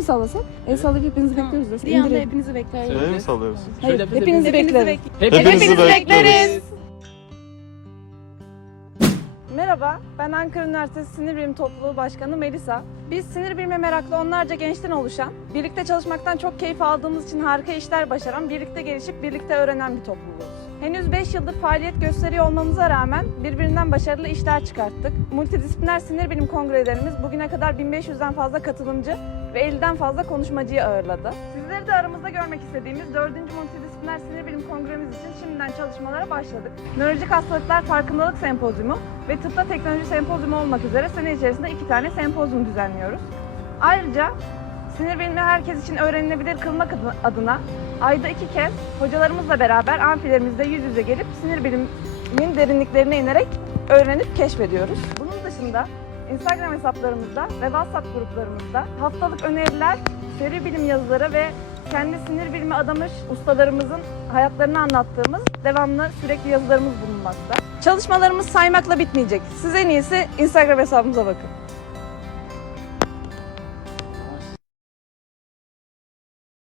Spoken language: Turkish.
mi sallasak? El sallayıp hepinizi bekliyoruz. da. Bir anda hepinizi bekleriz. Öyle mi sallıyoruz? Hayır, Şöyle hepinizi Hepinizi bekleriz. bekleriz. Hepinizi bekleriz. Merhaba, ben Ankara Üniversitesi Sinir Bilimi Topluluğu Başkanı Melisa. Biz sinir bilime meraklı onlarca gençten oluşan, birlikte çalışmaktan çok keyif aldığımız için harika işler başaran, birlikte gelişip birlikte öğrenen bir topluluğuz. Henüz 5 yıldır faaliyet gösteriyor olmamıza rağmen birbirinden başarılı işler çıkarttık. Multidisipliner sinir bilim kongrelerimiz bugüne kadar 1500'den fazla katılımcı ve 50'den fazla konuşmacıyı ağırladı. Sizleri de aramızda görmek istediğimiz 4. Multidisipliner Sinir Bilim Kongremiz için şimdiden çalışmalara başladık. Nörolojik Hastalıklar Farkındalık Sempozyumu ve Tıpta Teknoloji Sempozyumu olmak üzere sene içerisinde iki tane sempozyum düzenliyoruz. Ayrıca sinir bilimi herkes için öğrenilebilir kılmak adı- adına ayda iki kez hocalarımızla beraber amfilerimizde yüz yüze gelip sinir bilimin derinliklerine inerek öğrenip keşfediyoruz. Bunun dışında Instagram hesaplarımızda ve WhatsApp gruplarımızda haftalık öneriler, seri bilim yazıları ve kendi sinir bilimi adamış ustalarımızın hayatlarını anlattığımız devamlı sürekli yazılarımız bulunmakta. Çalışmalarımız saymakla bitmeyecek. Siz en iyisi Instagram hesabımıza bakın.